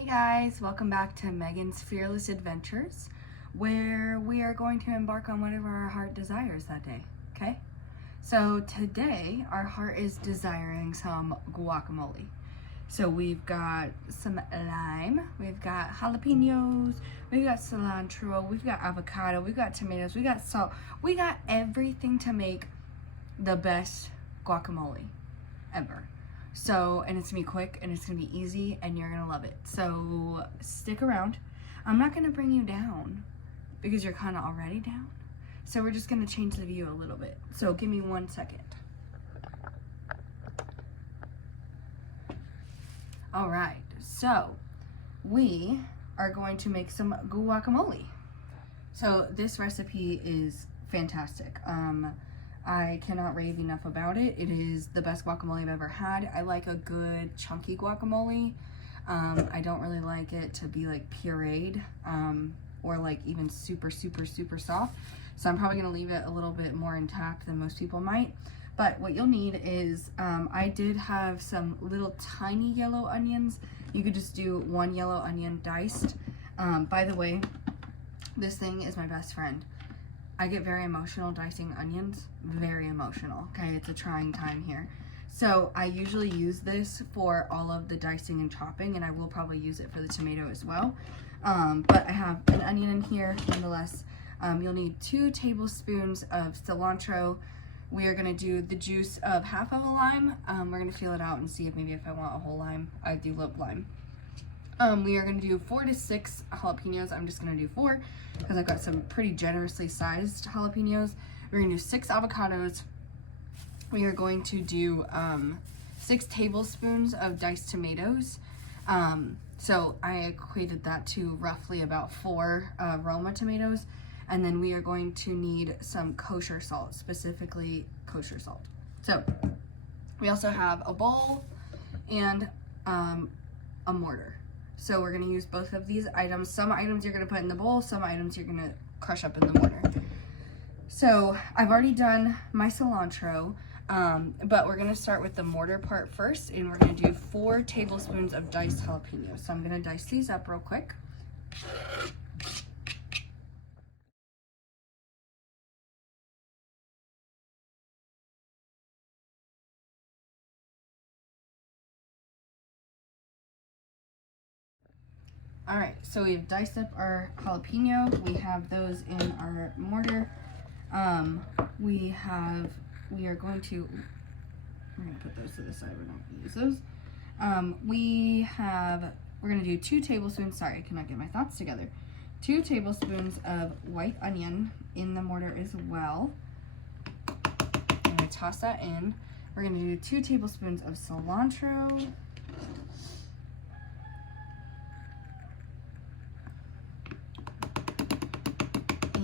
Hey guys, welcome back to Megan's Fearless Adventures, where we are going to embark on whatever our heart desires that day, okay? So today, our heart is desiring some guacamole. So we've got some lime, we've got jalapenos, we've got cilantro, we've got avocado, we've got tomatoes, we got salt. We got everything to make the best guacamole ever. So, and it's gonna be quick and it's gonna be easy and you're gonna love it. So stick around. I'm not gonna bring you down because you're kind of already down. So we're just gonna change the view a little bit. So give me 1 second. All right, so we are going to make some guacamole. So this recipe is fantastic. I cannot rave enough about it. It is the best guacamole I've ever had. I like a good chunky guacamole. I don't really like it to be like pureed or like even super soft. So I'm probably gonna leave it a little bit more intact than most people might. But what you'll need is, I did have some little tiny yellow onions. You could just do 1 yellow onion diced. By the way, this thing is my best friend. I get very emotional dicing onions, very emotional, okay? It's a trying time here. So I usually use this for all of the dicing and chopping, and I will probably use it for the tomato as well. But I have an onion in here nonetheless. You'll need 2 tablespoons of cilantro. We are gonna do the juice of half of a lime. We're gonna feel it out and see if maybe if I want a whole lime. I do love lime. We are gonna do 4 to 6 jalapenos. I'm just gonna do 4 because I've got some pretty generously sized jalapenos. We're gonna do 6 avocados. We are going to do 6 tablespoons of diced tomatoes. So I equated that to roughly about 4 Roma tomatoes. And then we are going to need some kosher salt, specifically kosher salt. So we also have a bowl and a mortar. So we're gonna use both of these items. Some items you're gonna put in the bowl, some items you're gonna crush up in the mortar. So I've already done my cilantro, but we're gonna start with the mortar part first, and we're gonna do 4 tablespoons of diced jalapenos. So I'm gonna dice these up real quick. All right, so we've diced up our jalapeno. We have those in our mortar. We're gonna put those to the side. We're not gonna use those. We're gonna do 2 tablespoons. Sorry, I cannot get my thoughts together. 2 tablespoons of white onion in the mortar as well. I'm gonna toss that in. We're gonna do 2 tablespoons of cilantro.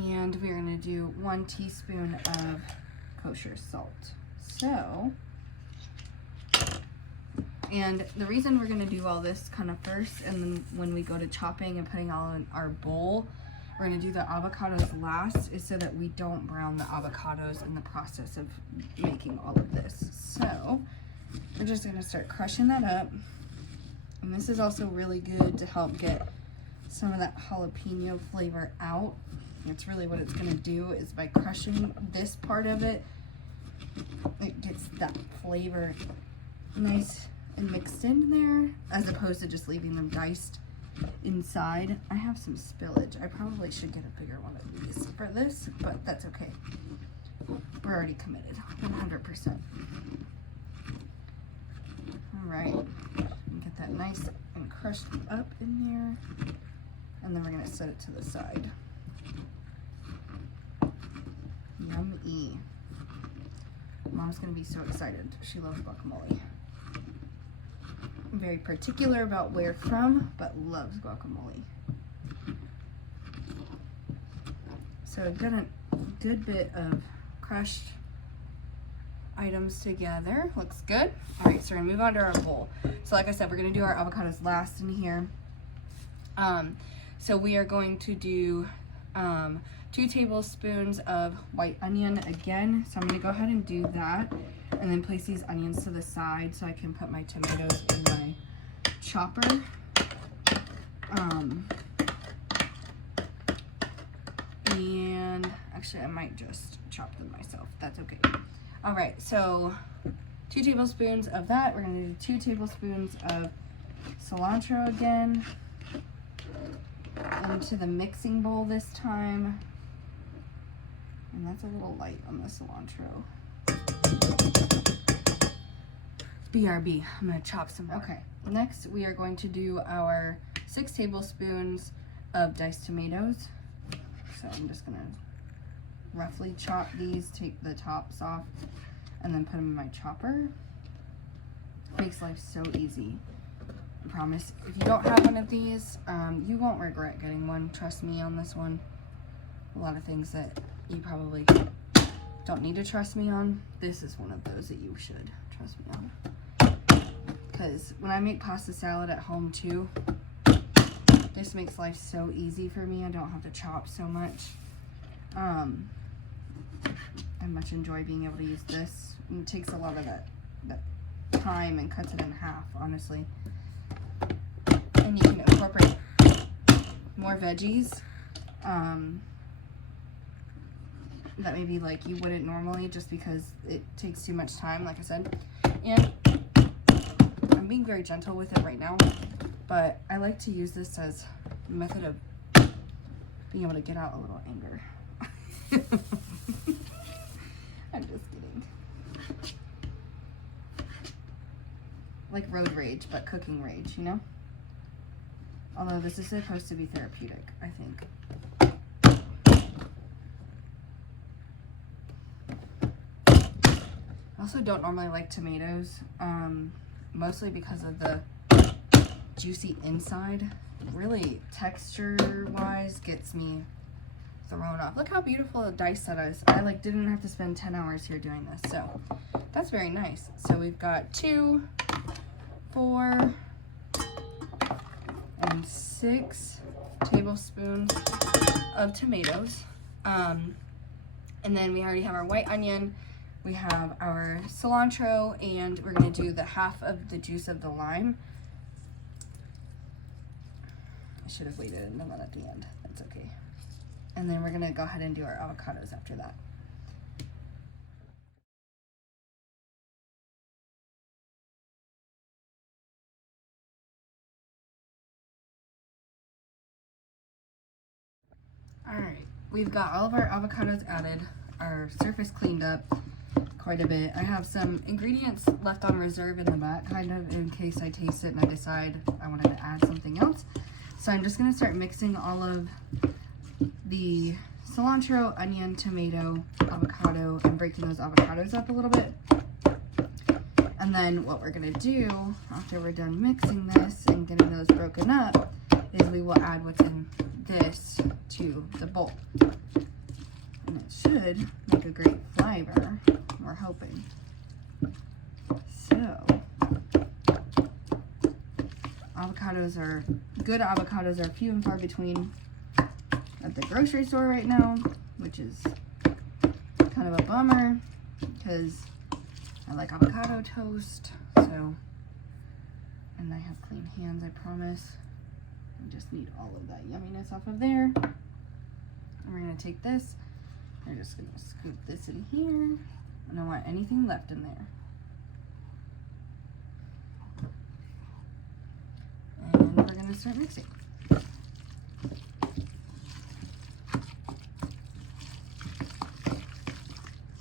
And we're gonna do 1 teaspoon of kosher salt. So, and the reason we're gonna do all this kind of first, and then when we go to chopping and putting all in our bowl, we're gonna do the avocados last, is so that we don't brown the avocados in the process of making all of this. So, we're just gonna start crushing that up. And this is also really good to help get some of that jalapeno flavor out. It's really what it's gonna do is by crushing this part of it, it gets that flavor nice and mixed in there, as opposed to just leaving them diced inside. I have some spillage. I probably should get a bigger one of these for this, but that's okay. We're already committed, 100%. All right, get that nice and crushed up in there, and then we're gonna set it to the side. Yummy. Mom's gonna be so excited. She loves guacamole. I'm very particular about where from, but loves guacamole. So I've got a good bit of crushed items together. Looks good. All right, so we're gonna move on to our bowl. So like I said, we're gonna do our avocados last in here. So we are going to do 2 tablespoons of white onion again. So I'm gonna go ahead and do that, and then place these onions to the side so I can put my tomatoes in my chopper. And actually I might just chop them myself. That's okay. All right, so 2 tablespoons of that. We're gonna do 2 tablespoons of cilantro again into the mixing bowl this time. And that's a little light on the cilantro. BRB, I'm gonna chop some more. Okay, next we are going to do our 6 tablespoons of diced tomatoes. So I'm just gonna roughly chop these, take the tops off, and then put them in my chopper. Makes life so easy. I promise. If you don't have one of these, you won't regret getting one. Trust me on this one. A lot of things that you probably don't need to trust me on, this is one of those that you should trust me on. Because when I make pasta salad at home too, this makes life so easy for me. I don't have to chop so much. I much enjoy being able to use this. And it takes a lot of that time and cuts it in half, honestly. And you can incorporate more veggies that maybe like you wouldn't normally, just because it takes too much time, like I said. And I'm being very gentle with it right now, but I like to use this as a method of being able to get out a little anger. I'm just kidding. Like road rage, but cooking rage, you know? Although this is supposed to be therapeutic, I think. I also don't normally like tomatoes, mostly because of the juicy inside. Really, texture-wise, gets me thrown off. Look how beautiful a dice that is. I like didn't have to spend 10 hours here doing this, so that's very nice. So we've got 2, 4, and 6 tablespoons of tomatoes. And then we already have our white onion. We have our cilantro, and we're gonna do the half of the juice of the lime. I should have waited and done that at the end. That's okay. And then we're gonna go ahead and do our avocados after that. All right, we've got all of our avocados added, our surface cleaned up quite a bit. I have some ingredients left on reserve in the back, kind of in case I taste it and I decide I wanted to add something else. So I'm just gonna start mixing all of the cilantro, onion, tomato, avocado, and breaking those avocados up a little bit. And then what we're gonna do after we're done mixing this and getting those broken up is we will add what's in this to the bowl. And it should make a great flavor, we're hoping. So, good avocados are few and far between at the grocery store right now, which is kind of a bummer because I like avocado toast. So, and I have clean hands, I promise. I just need all of that yumminess off of there. And we're gonna take this, we're just gonna scoop this in here. I don't want anything left in there. And we're gonna start mixing.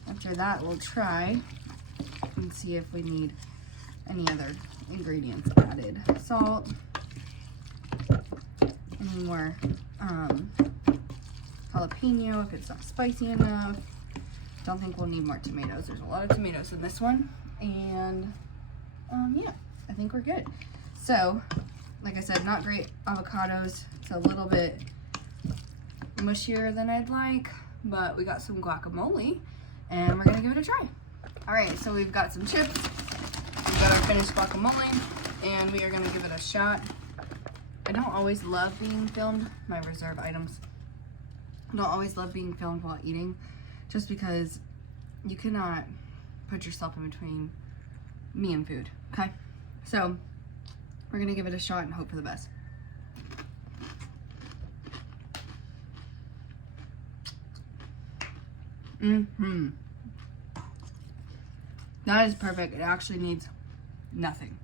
After that, we'll try and see if we need any other ingredients added. Salt, any more jalapeno if it's not spicy enough. Don't think we'll need more tomatoes. There's a lot of tomatoes in this one. And yeah, I think we're good. So, like I said, not great avocados. It's a little bit mushier than I'd like, but we got some guacamole and we're gonna give it a try. All right, so we've got some chips, we've got our finished guacamole, and we are gonna give it a shot. I don't always love being filmed, my reserve items. I don't always love being filmed while eating, just because you cannot put yourself in between me and food, okay? So, we're gonna give it a shot and hope for the best. That is perfect. It actually needs nothing.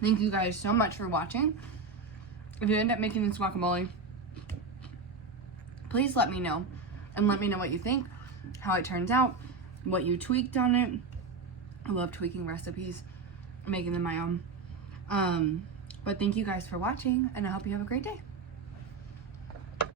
Thank you guys so much for watching. If you end up making this guacamole, please let me know. And let me know what you think, how it turns out, what you tweaked on it. I love tweaking recipes, making them my own. But thank you guys for watching, and I hope you have a great day.